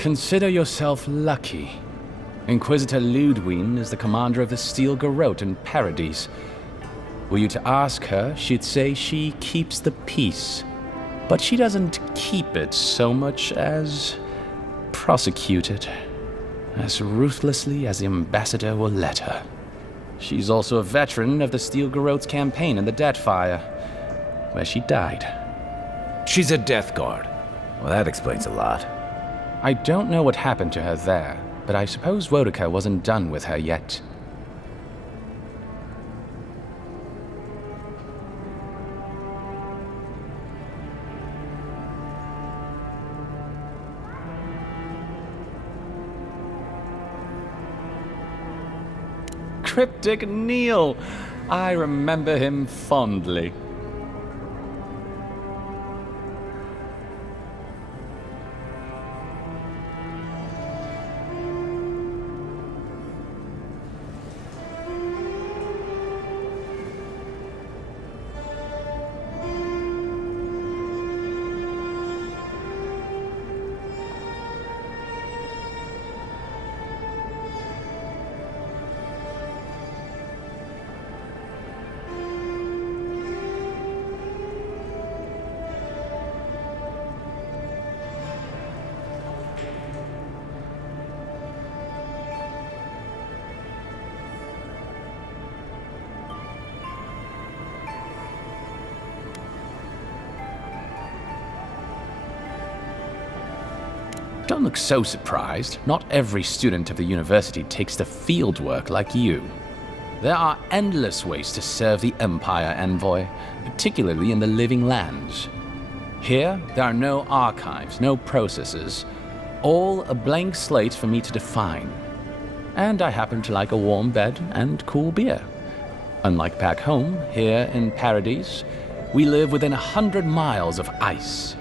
Consider yourself lucky. Inquisitor Ludwine is the commander of the Steel Garrote in Paradise. Were you to ask her, she'd say she keeps the peace. But she doesn't keep it so much as prosecute it. As ruthlessly as the ambassador will let her. She's also a veteran of the Steel Garrote's campaign in the Deathfire, where she died. She's a Death Guard. Well, that explains a lot. I don't know what happened to her there, but I suppose Boudica wasn't done with her yet. Cryptic Neil! I remember him fondly. Don't look so surprised. Not every student of the university takes the field work like you. There are endless ways to serve the Empire, Envoy, particularly in the Living Lands. Here, there are no archives, no processes, all a blank slate for me to define. And I happen to like a warm bed and cool beer. Unlike back home, here in Paradise, we live within 100 miles of ice.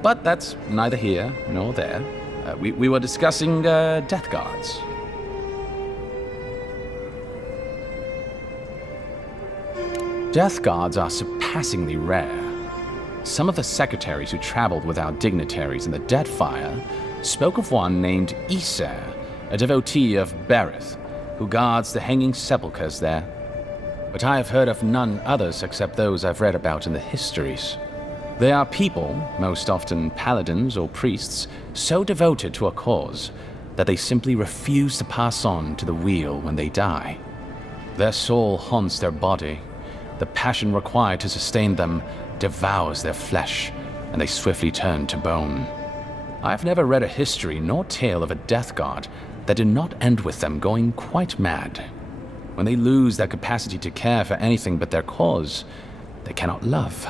But that's neither here nor there. We were discussing Death Guards. Death Guards are surpassingly rare. Some of the secretaries who traveled with our dignitaries in the Deathfire spoke of one named Iser, a devotee of Berith, who guards the hanging sepulchres there. But I have heard of none others except those I've read about in the histories. They are people, most often paladins or priests, so devoted to a cause that they simply refuse to pass on to the wheel when they die. Their soul haunts their body. The passion required to sustain them devours their flesh, and they swiftly turn to bone. I've never read a history nor tale of a death guard that did not end with them going quite mad. When they lose their capacity to care for anything but their cause, they cannot love.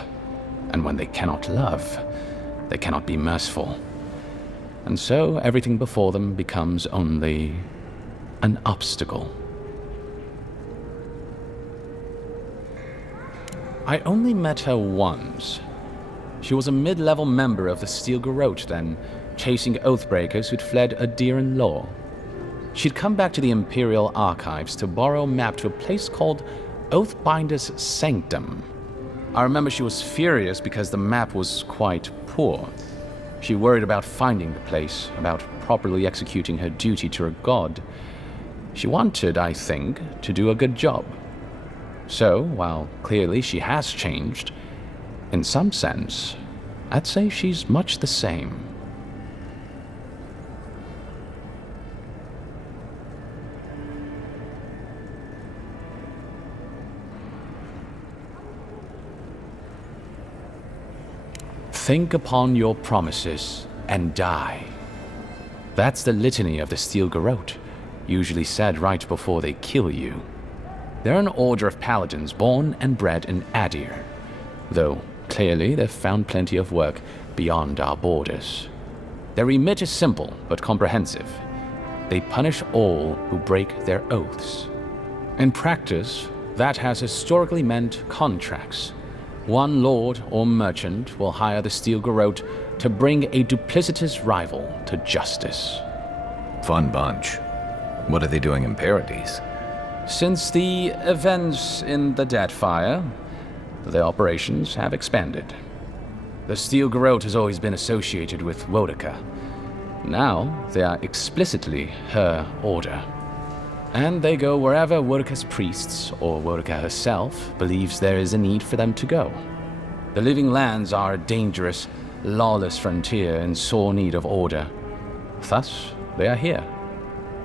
And when they cannot love, they cannot be merciful. And so everything before them becomes only an obstacle. I only met her once. She was a mid-level member of the Steel Garrote then, chasing oathbreakers who'd fled Adiran law. She'd come back to the Imperial Archives to borrow a map to a place called Oathbinder's Sanctum. I remember she was furious because the map was quite poor. She worried about finding the place, about properly executing her duty to her god. She wanted, I think, to do a good job. So, while clearly she has changed, in some sense, I'd say she's much the same. Think upon your promises and die. That's the litany of the Steel Garrote, usually said right before they kill you. They're an order of paladins born and bred in Adir, though clearly they've found plenty of work beyond our borders. Their remit is simple but comprehensive. They punish all who break their oaths. In practice, that has historically meant contracts. One lord or merchant will hire the Steel Garrote to bring a duplicitous rival to justice. Fun bunch. What are they doing in Paradise? Since the events in the Deathfire, their operations have expanded. The Steel Garrote has always been associated with Boudica. Now they are explicitly her order. And they go wherever Wurka's priests, or Wurka herself, believes there is a need for them to go. The Living Lands are a dangerous, lawless frontier in sore need of order. Thus, they are here.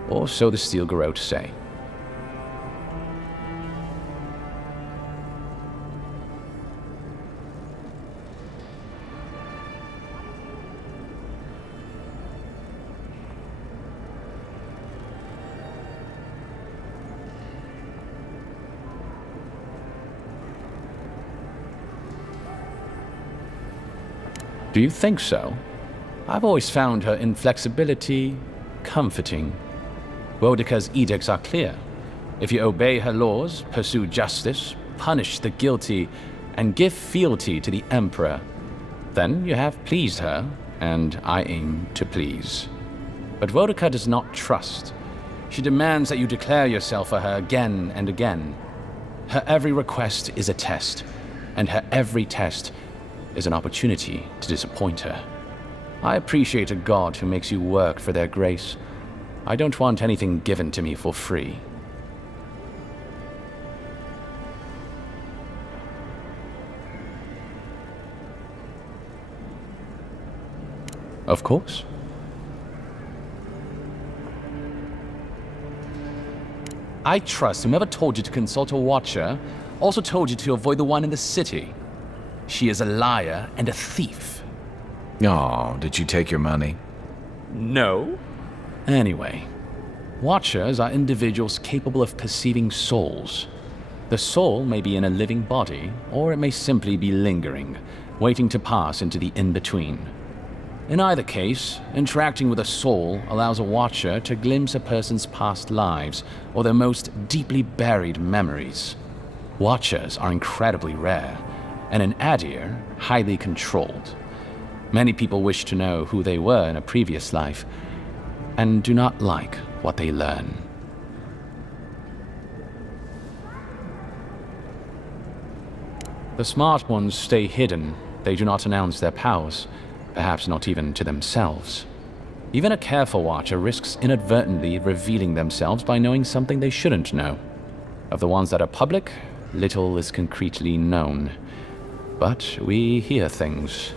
Or so the Steel Garrote say. Do you think so? I've always found her inflexibility comforting. Boudica's edicts are clear. If you obey her laws, pursue justice, punish the guilty, and give fealty to the Emperor, then you have pleased her, and I aim to please. But Boudica does not trust. She demands that you declare yourself for her again and again. Her every request is a test, and her every test is an opportunity to disappoint her. I appreciate a god who makes you work for their grace. I don't want anything given to me for free. Of course. I trust whomever told you to consult a watcher also told you to avoid the one in the city. She is a liar and a thief. Oh, did you take your money? No. Anyway, watchers are individuals capable of perceiving souls. The soul may be in a living body, or it may simply be lingering, waiting to pass into the in-between. In either case, interacting with a soul allows a watcher to glimpse a person's past lives or their most deeply buried memories. Watchers are incredibly rare, and in Adir, highly controlled. Many people wish to know who they were in a previous life, and do not like what they learn. The smart ones stay hidden. They do not announce their powers, perhaps not even to themselves. Even a careful watcher risks inadvertently revealing themselves by knowing something they shouldn't know. Of the ones that are public, little is concretely known. But we hear things.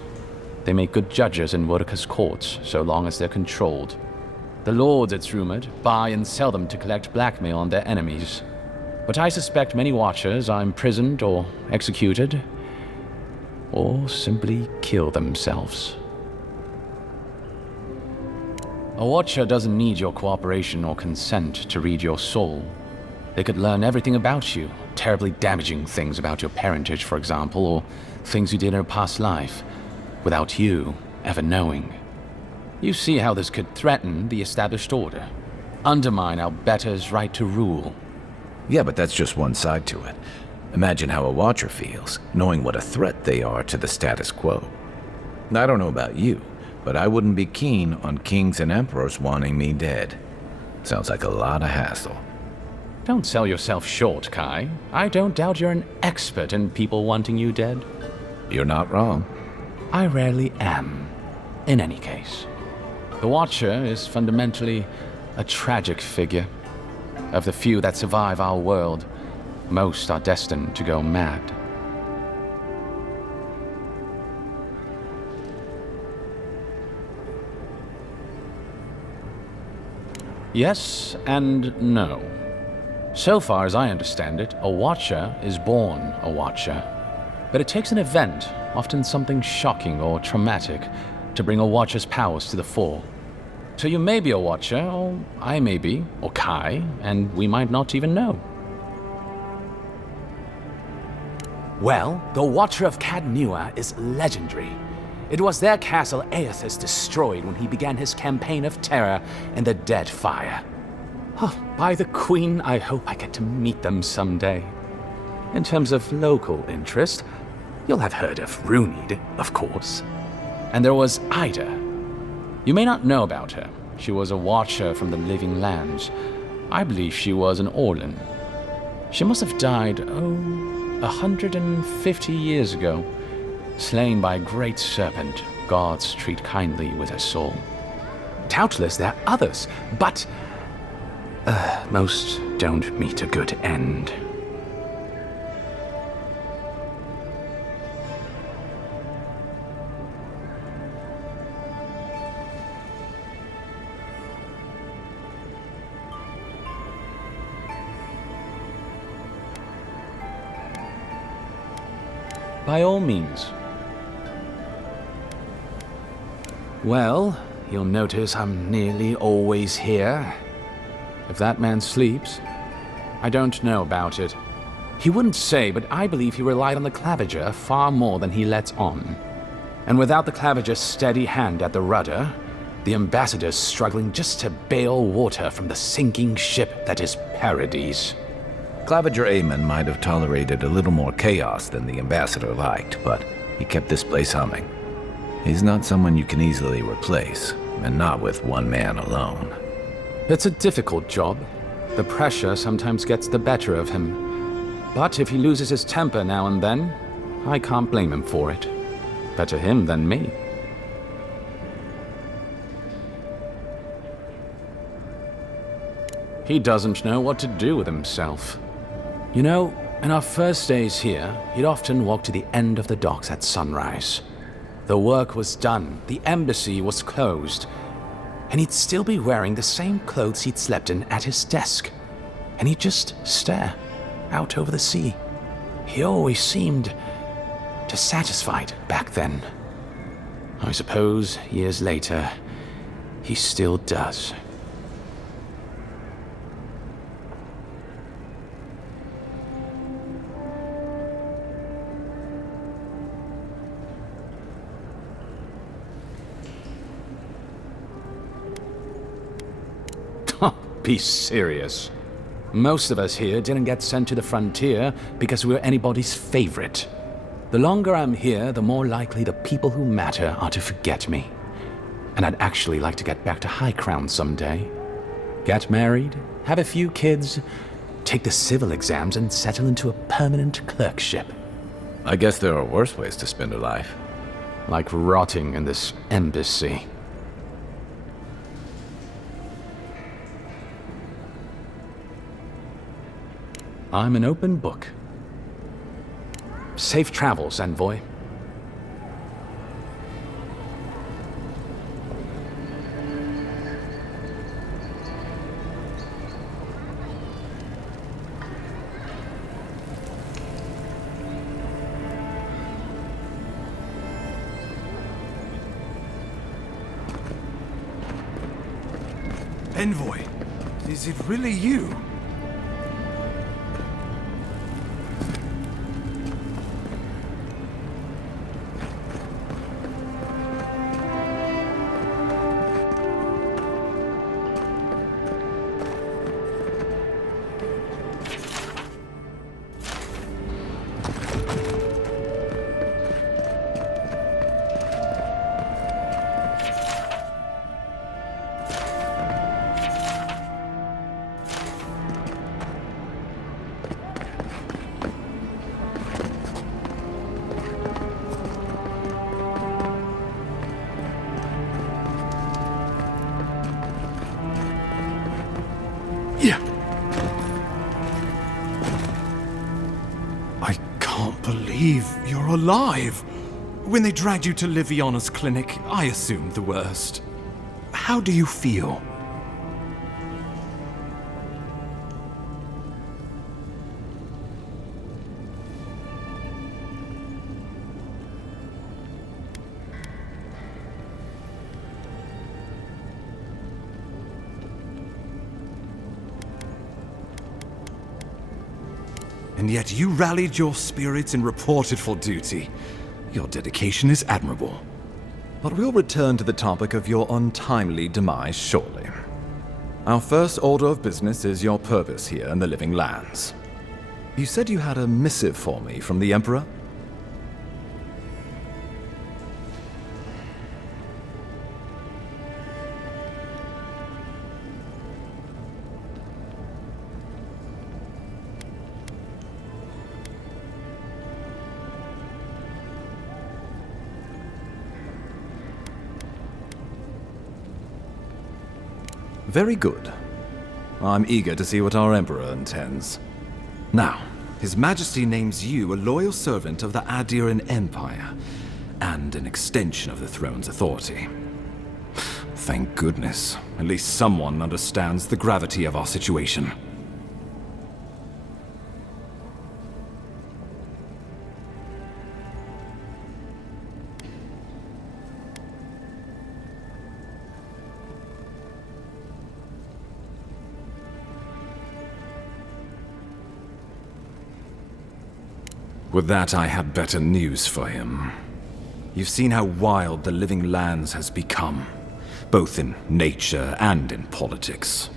They make good judges in Wurka's courts, so long as they're controlled. The lords, it's rumored, buy and sell them to collect blackmail on their enemies. But I suspect many watchers are imprisoned or executed, or simply kill themselves. A watcher doesn't need your cooperation or consent to read your soul. They could learn everything about you, terribly damaging things about your parentage, for example, or things you did in a past life, without you ever knowing. You see how this could threaten the established order, undermine our betters' right to rule. Yeah, but that's just one side to it. Imagine how a watcher feels, knowing what a threat they are to the status quo. I don't know about you, but I wouldn't be keen on kings and emperors wanting me dead. Sounds like a lot of hassle. Don't sell yourself short, Kai. I don't doubt you're an expert in people wanting you dead. You're not wrong. I rarely am, in any case. The Watcher is fundamentally a tragic figure. Of the few that survive our world, most are destined to go mad. Yes and no. So far as I understand it, a Watcher is born a Watcher. But it takes an event, often something shocking or traumatic, to bring a Watcher's powers to the fore. So you may be a Watcher, or I may be, or Kai, and we might not even know. Well, the Watcher of Cadnua is legendary. It was their castle Aethys destroyed when he began his campaign of terror in the Dead Fire. Oh, by the Queen, I hope I get to meet them someday. In terms of local interest, you'll have heard of Runid, of course. And there was Ida. You may not know about her. She was a Watcher from the Living Lands. I believe she was an Orlan. She must have died, 150 years ago. Slain by a great serpent, gods treat kindly with her soul. Doubtless there are others, but most don't meet a good end. By all means. Well, you'll notice I'm nearly always here. If that man sleeps, I don't know about it. He wouldn't say, but I believe he relied on the Claviger far more than he lets on. And without the Claviger's steady hand at the rudder, the ambassador's struggling just to bail water from the sinking ship that is Paradis. Claviger Aemon might have tolerated a little more chaos than the ambassador liked, but he kept this place humming. He's not someone you can easily replace, and not with one man alone. It's a difficult job. The pressure sometimes gets the better of him. But if he loses his temper now and then, I can't blame him for it. Better him than me. He doesn't know what to do with himself. You know, in our first days here, he'd often walk to the end of the docks at sunrise. The work was done, the embassy was closed, and he'd still be wearing the same clothes he'd slept in at his desk. And he'd just stare out over the sea. He always seemed dissatisfied back then. I suppose, years later, he still does. Be serious. Most of us here didn't get sent to the frontier because we were anybody's favorite. The longer I'm here, the more likely the people who matter are to forget me. And I'd actually like to get back to High Crown someday. Get married, have a few kids, take the civil exams, and settle into a permanent clerkship. I guess there are worse ways to spend a life. Like rotting in this embassy. I'm an open book. Safe travels, envoy. Envoy, is it really you? I can't believe you're alive. When they dragged you to Liviana's clinic, I assumed the worst. How do you feel? And yet you rallied your spirits and reported for duty. Your dedication is admirable. But we'll return to the topic of your untimely demise shortly. Our first order of business is your purpose here in the Living Lands. You said you had a missive for me from the Emperor? Very good. I'm eager to see what our Emperor intends. Now, His Majesty names you a loyal servant of the Adiran Empire, and an extension of the throne's authority. Thank goodness. At least someone understands the gravity of our situation. With that, I have better news for him. You've seen how wild the Living Lands has become, both in nature and in politics.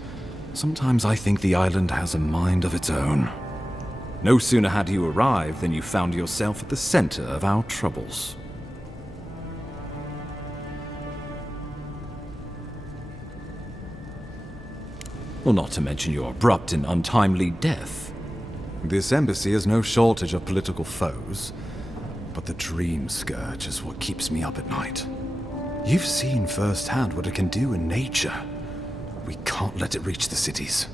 Sometimes I think the island has a mind of its own. No sooner had you arrived than you found yourself at the center of our troubles. Well, not to mention your abrupt and untimely death. This embassy has no shortage of political foes, but the Dream Scourge is what keeps me up at night. You've seen firsthand what it can do in nature. We can't let it reach the cities.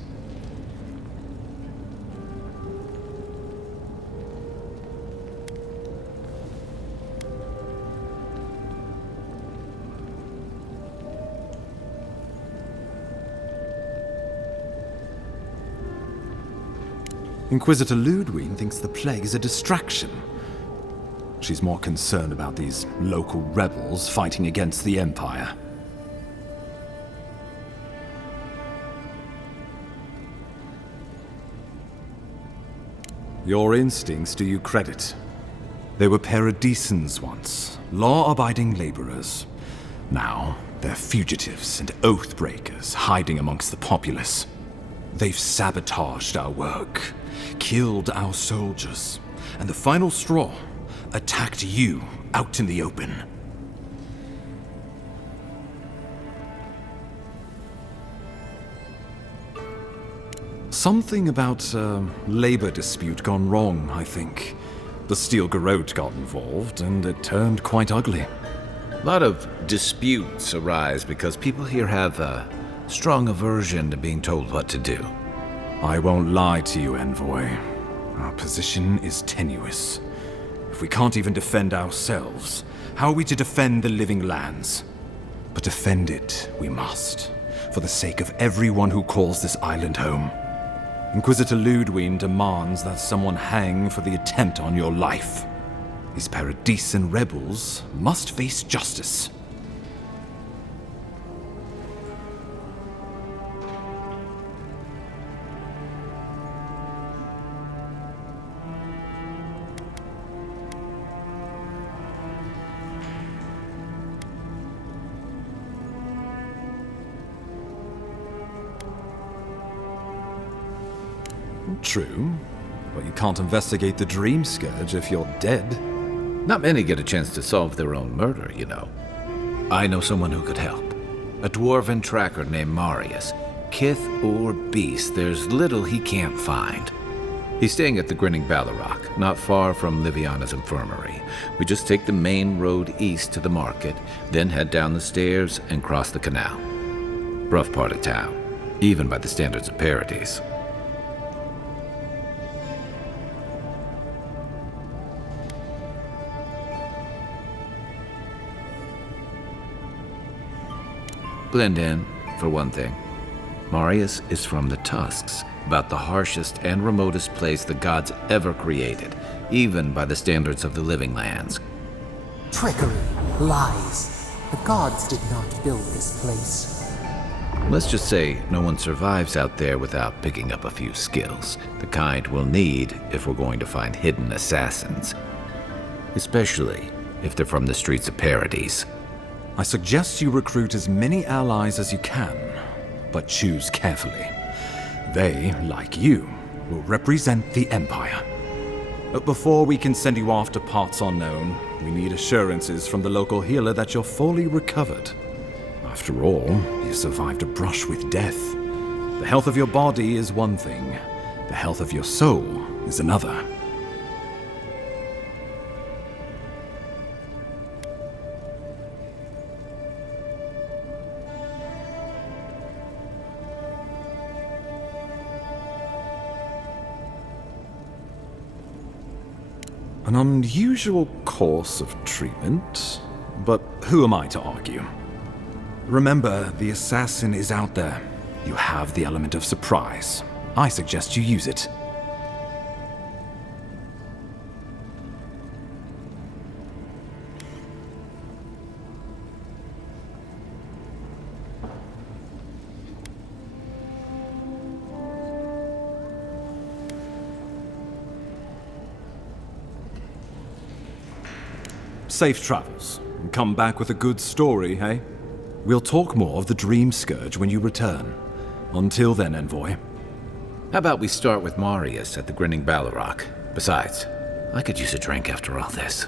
Inquisitor Ludwine thinks the plague is a distraction. She's more concerned about these local rebels fighting against the Empire. Your instincts do you credit. They were paradisans once, law-abiding laborers. Now, they're fugitives and oath-breakers hiding amongst the populace. They've sabotaged our work, killed our soldiers, and the final straw, attacked you out in the open. Something about a labor dispute gone wrong, I think. The Steel Garrote got involved, and it turned quite ugly. A lot of disputes arise because people here have a strong aversion to being told what to do. I won't lie to you, Envoy. Our position is tenuous. If we can't even defend ourselves, how are we to defend the Living Lands? But defend it we must, for the sake of everyone who calls this island home. Inquisitor Ludwine demands that someone hang for the attempt on your life. These Paradisan rebels must face justice. True, but you can't investigate the Dream Scourge if you're dead. Not many get a chance to solve their own murder, you know. I know someone who could help. A dwarven tracker named Marius. Kith or beast, there's little he can't find. He's staying at the Grinning Ballarok, not far from Liviana's infirmary. We just take the main road east to the market, then head down the stairs and cross the canal. Rough part of town, even by the standards of Paradis. Blend in, for one thing. Marius is from the Tusks, about the harshest and remotest place the gods ever created, even by the standards of the Living Lands. Trickery, lies. The gods did not build this place. Let's just say no one survives out there without picking up a few skills, the kind we'll need if we're going to find hidden assassins. Especially if they're from the streets of Paradis. I suggest you recruit as many allies as you can, but choose carefully. They, like you, will represent the Empire. But before we can send you off to parts unknown, we need assurances from the local healer that you're fully recovered. After all, you survived a brush with death. The health of your body is one thing, the health of your soul is another. An unusual course of treatment, but who am I to argue? Remember, the assassin is out there. You have the element of surprise. I suggest you use it. Safe travels. And come back with a good story, hey? We'll talk more of the Dream Scourge when you return. Until then, Envoy. How about we start with Marius at the Grinning Balrog? Besides, I could use a drink after all this.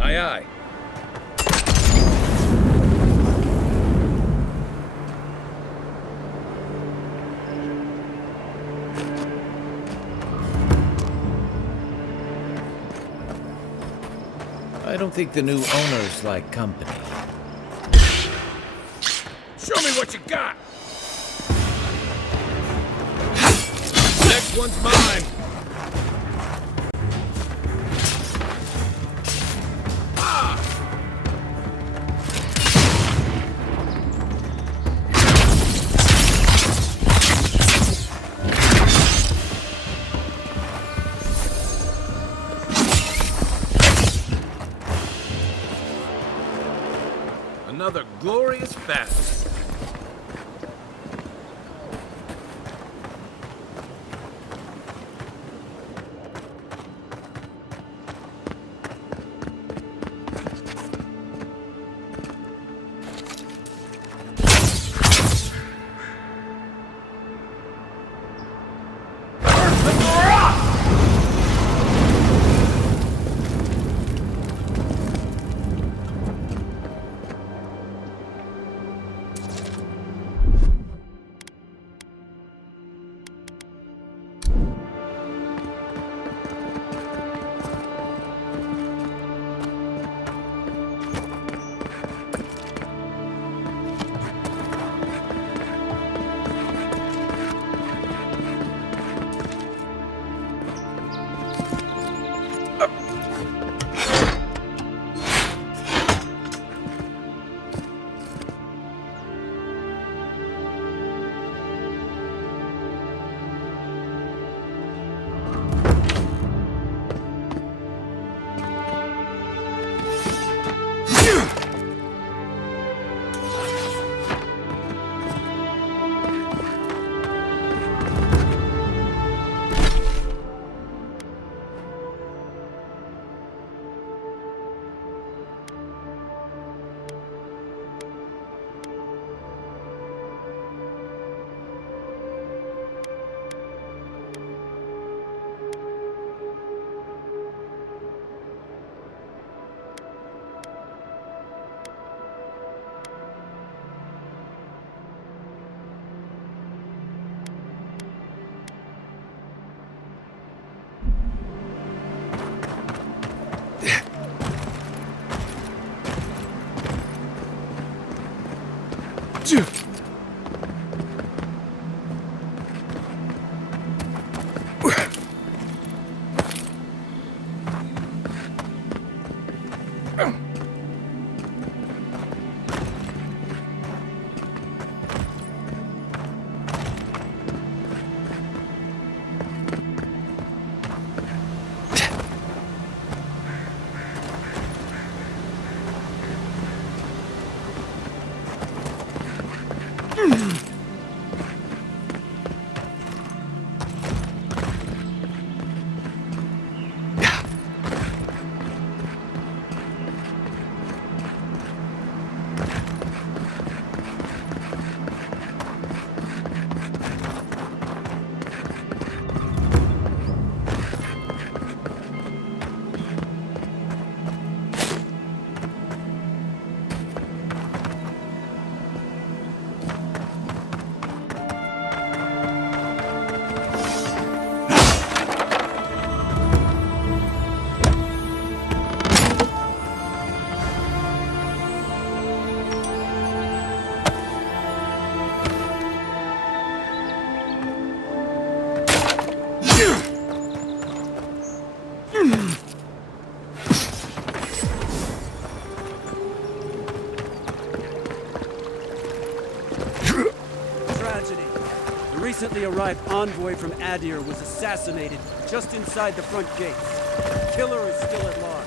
Aye, aye. I don't think the new owners like company. Show me what you got! Next one's mine! Another glorious battle. Tragedy. The recently arrived envoy from Adir was assassinated just inside the front gates. The killer is still at large.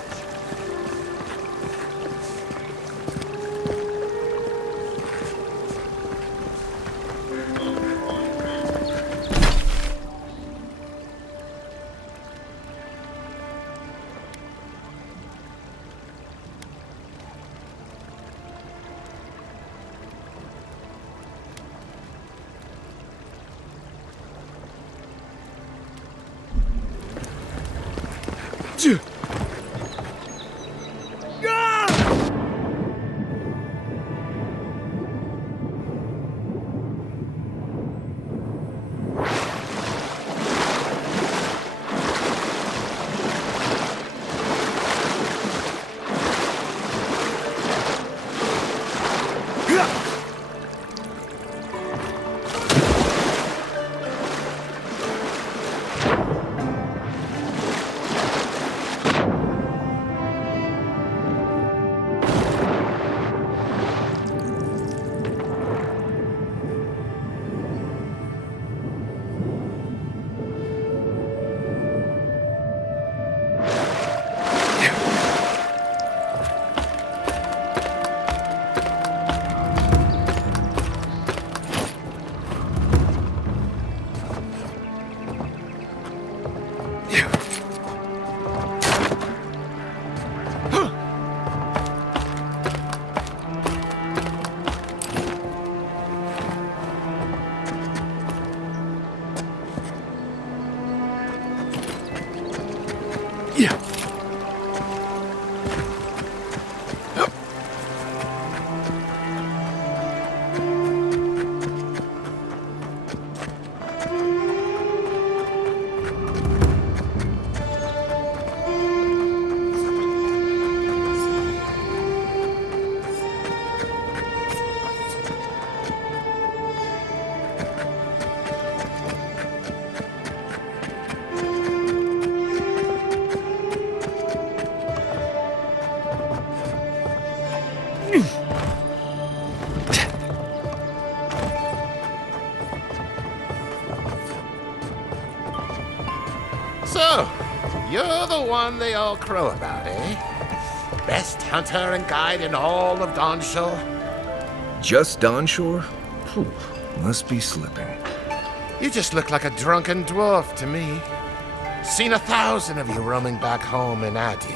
So, you're the one they all crow about, eh? Best hunter and guide in all of Dawnshore? Just Dawnshore? Phew, must be slipping. You just look like a drunken dwarf to me. Seen 1,000 of you roaming back home in Adir.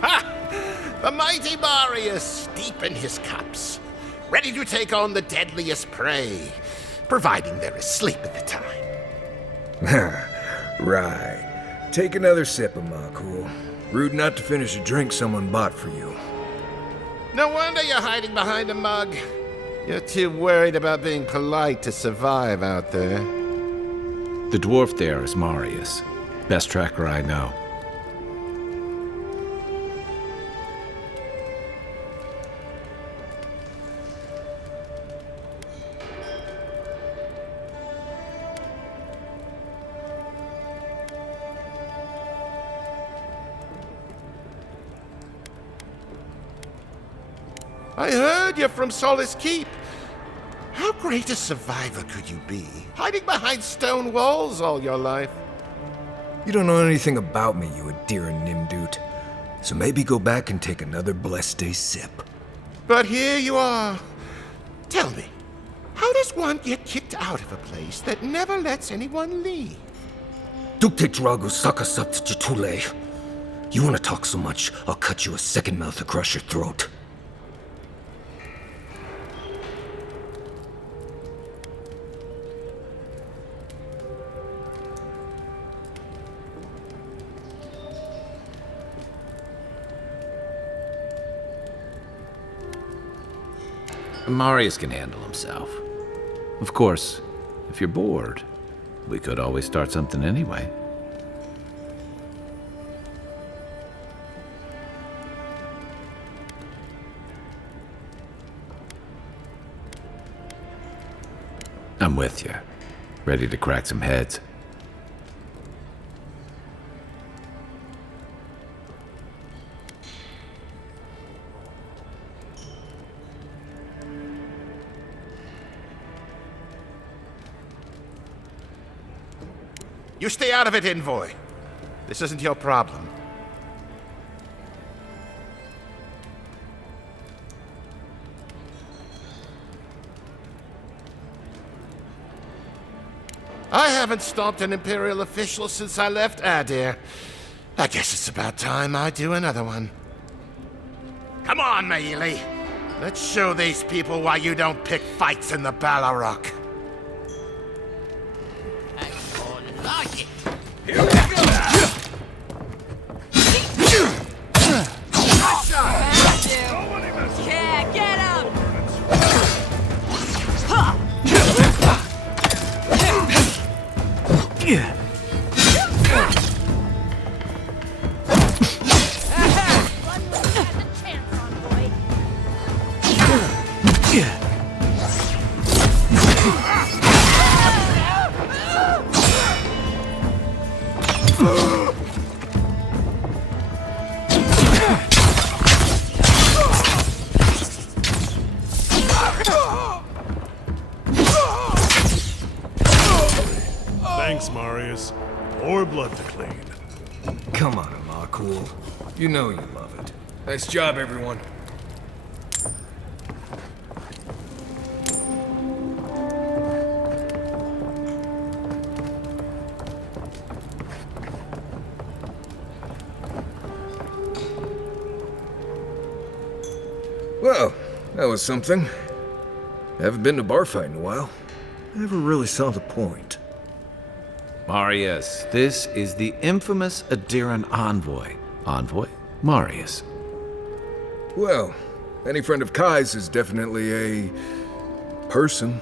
Ha! The mighty Marius, deep in his cups, ready to take on the deadliest prey, providing they're asleep at the time. Right. Take another sip of my cool. Rude not to finish a drink someone bought for you. No wonder you're hiding behind a mug. You're too worried about being polite to survive out there. The dwarf there is Marius. Best tracker I know. I heard you're from Solace Keep. How great a survivor could you be, hiding behind stone walls all your life? You don't know anything about me, you Adira Nimdut. So maybe go back and take another blessed day sip. But here you are. Tell me, how does one get kicked out of a place that never lets anyone leave? Dukte Drago Sakasat Jitule. You wanna talk so much, I'll cut you a second mouth across your throat. Marius can handle himself. Of course, if you're bored, we could always start something anyway. I'm with you. Ready to crack some heads. You stay out of it, Envoy. This isn't your problem. I haven't stomped an Imperial official since I left Adir. I guess it's about time I do another one. Come on, Maili. Let's show these people why you don't pick fights in the Balrog. Like it. Here we go. Yeah, get him! Thanks, Marius. More blood to clean. Come on, Amakul. You know you love it. Nice job, everyone. Well, that was something. Haven't been to bar fight in a while. Never really saw the point. Marius, this is the infamous Adiran envoy. Envoy? Marius. Well, any friend of Kai's is definitely a person.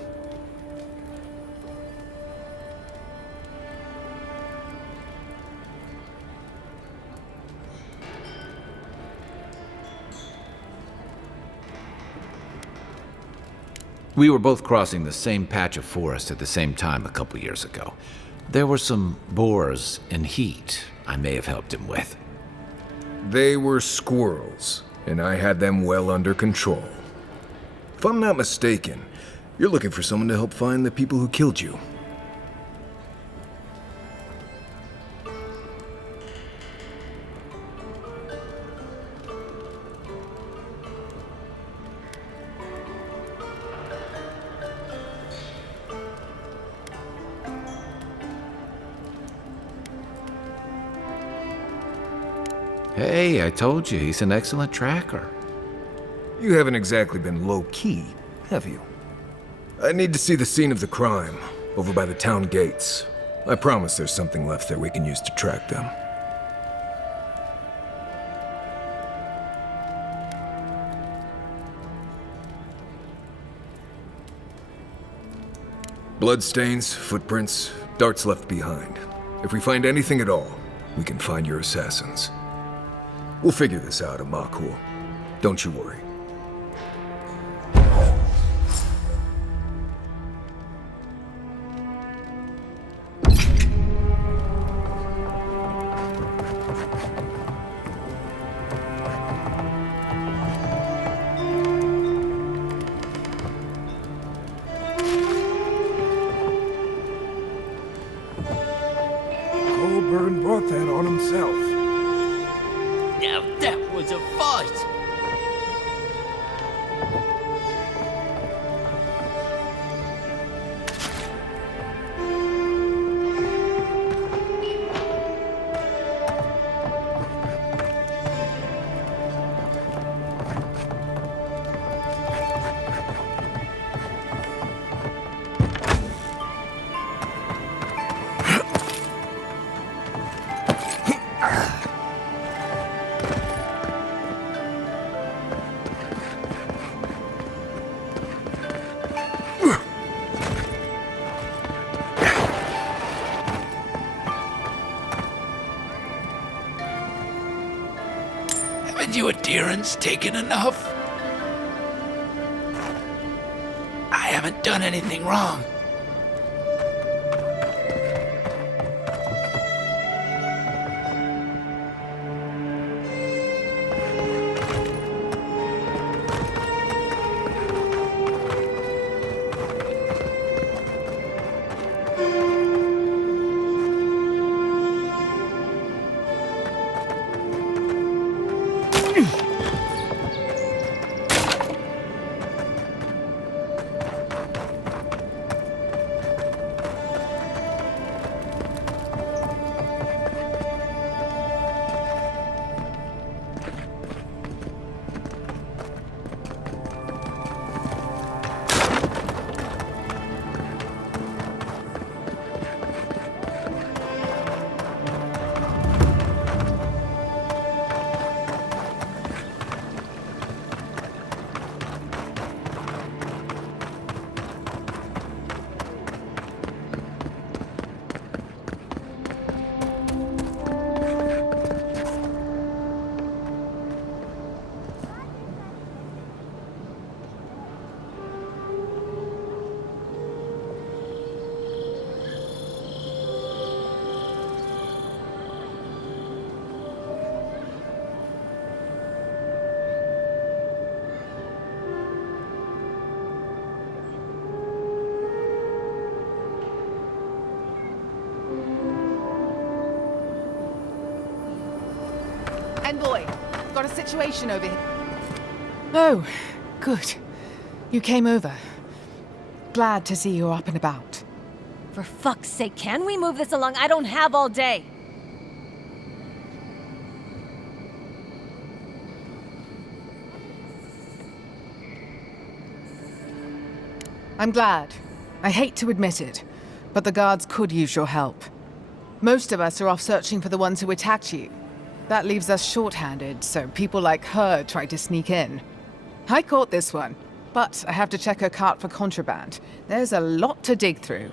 We were both crossing the same patch of forest at the same time a couple years ago. There were some boars in heat I may have helped him with. They were squirrels, and I had them well under control. If I'm not mistaken, you're looking for someone to help find the people who killed you. Hey, I told you, he's an excellent tracker. You haven't exactly been low-key, have you? I need to see the scene of the crime, over by the town gates. I promise there's something left there we can use to track them. Bloodstains, footprints, darts left behind. If we find anything at all, we can find your assassins. We'll figure this out, Amakul. Don't you worry. Colburn brought that on himself. Now that was a fight! you adherents taken enough? I haven't done anything wrong. Envoy, got a situation over here. Oh, good. You came over. Glad to see you're up and about. For fuck's sake, can we move this along? I don't have all day. I'm glad. I hate to admit it, but the guards could use your help. Most of us are off searching for the ones who attacked you. That leaves us short-handed, so people like her try to sneak in. I caught this one, but I have to check her cart for contraband. There's a lot to dig through.